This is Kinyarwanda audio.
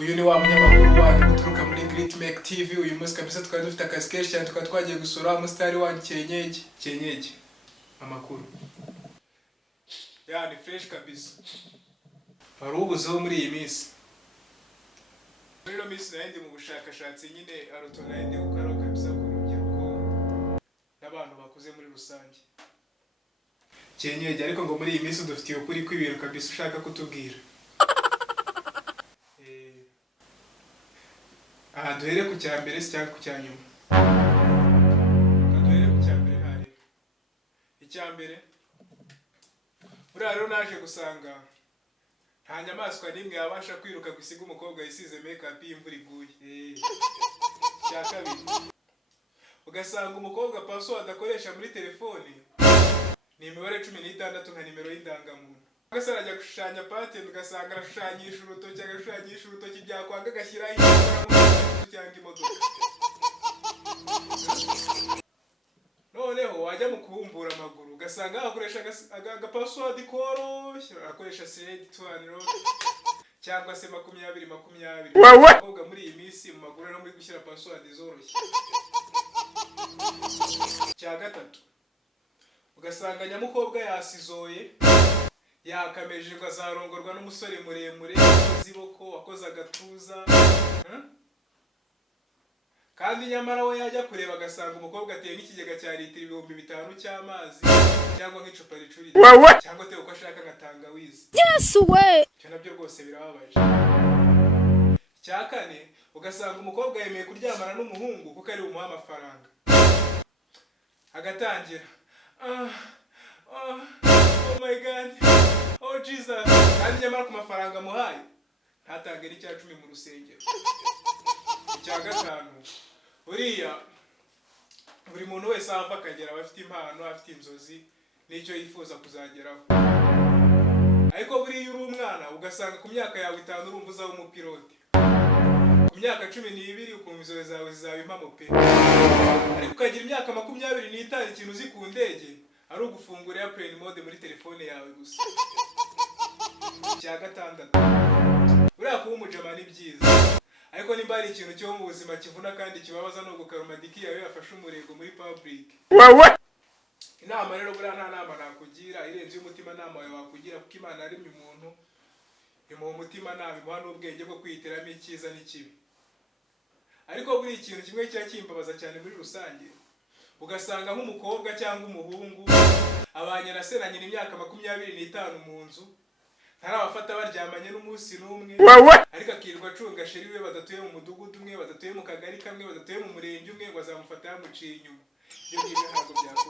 Uyu ni wa munyamakuru wanyu guturuka muri Great Make TV. Uyu munsi kabisa twari dufite akazi kenshi cyane, tukaba twagiye gusura umusitari wanyu Cyenyege. Amakuru ni fresh kabisa. Hari ubuzeho muri iyi minsi. Muri ino minsi nahendi mu bushakashatsi nyine aruto nahendi gukora kabisa ku rubyiruko n'abantu bakuze muri rusange. Cyenyege, ariko ngo muri iyi minsi dufitiye ukuri kw'ibintu kabisa ushaka kutubwira. Duhere ku cyambere se cyangwa ku cyanyuma? Duhere ku cyambere ntari. Icyambere buriya rero naje gusanga nta nyamaswa n'imwe yabasha kwiruka gusiga umukobwa yisize make-up y'imvura iguye. Cya kabiri, ugasanga umukobwa password akoresha muri telefoni ni imibare 16 nka nimero y'indangamuntu. Ugasanga ajya gushushanya pattern, ugasanga arashushanyisha urutoki, agashushanyisha urutoki byakwanga agashyiraho ikaramu cyangwa imodoka. Noneho wajya mu kubumbura amaguru ugasanga akoresha agapassword koroshye, akoresha /20 cyangwa se 2020. Abakobwa muri iyi minsi mu maguru no muri gushyira password zoroshye. Cya gatatu, ugasanga nyamukobwa yasizoye, yakameje ngo azarongorwa n'umusore muremure ziboko wakoze agatuza, kandi nyamara we yajya kureba agasanga umukobwa ateye nk'ikigega cya litiro 5,000 cy'amazi cyangwa nk'icupa ricuritse cyangwa ateye uko ashaka nka tangawizi. Yes we. Cyo nabyo rwose birababaje. Cya kane, ugasanga umukobwa yemeye kuryamana n'umuhungu kuko ari umuha amafaranga, agatangira oh my god, oh Jesus, kandi nyamara ku mafaranga muhaye ntatange n'icya 10 mu rusengero. Icya gatanu, uriya buri muntu wese ava akagera abafite impano, afite inzozi n'icyo yifuza kuzageraho. Ariko buriya uri umwana ugasanga ku myaka yawe 5 urumva uzaba umupilote, ku myaka 12 ukumva inzozi zawe zizaba impamo pe, ariko ukagira imyaka 25 ikintu uzi ku ndege ari ugufungura airplane mode muri telefone yawe gusa. Icya gatandatu, uriya kuba umujama ni byiza, ariko nimba ari ikintu cyo mu buzima kivuna kandi kibabaza no gukaruma diki yawe yafashe umurego muri public. Inama rero buriya nta nama nakugira irenze y'umutima nama wawe wakugira, kuko Imana yaremye umuntu imuha umutima nama, imuha n'ubwenge bwo kwihitiramo icyiza n'ikibi. Ariko buri ikintu kimwe cyakimbabaza cyane muri rusange, ugasanga nk'umukobwa cyangwa umuhungu abanye na se na nyina imyaka 25 mu nzu, ntarabafata baryamanye n'umunsi n'umwe, ariko akirwa acunga sheri we badatuye mu mudugudu umwe, badatuye mu kagari kamwe, badatuye mu murenge umwe, ngo azamufata yamuciye inyuma. Ibyo ngibyo ntabwo byakora.